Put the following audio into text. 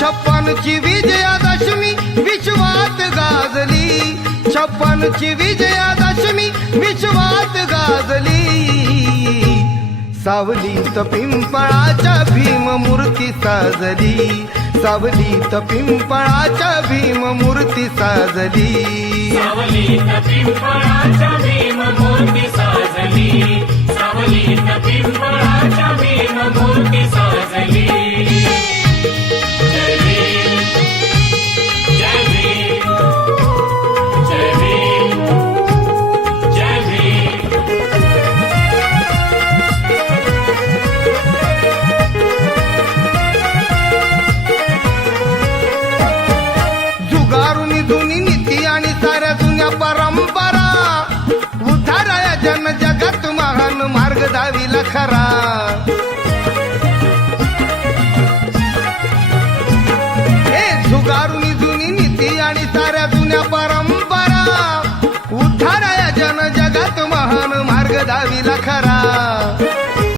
छप्पनची विजयादशमी विश्वात गाजली. छप्पनची विजयादशमी विश्वात गाजली. सावलीत पिंपळाच्या भीम मूर्ती साजली. सावलीत पिंपळाच्या भीम मूर्ती साजली. सावलीत पिंपळाच्या भीम मूर्ती साजली. सावलीत पिंपळाच्या भीम मूर्ती साजली. जुनी नीती आणि साऱ्या जुन्या परंपरा. उद्धाराया जन जगत महान मार्ग दाविला खरा. हे जुगारुनी जुनी नीती आणि साऱ्या जुन्या परंपरा. उद्धाराया जन जगत महान मार्ग दाविला खरा.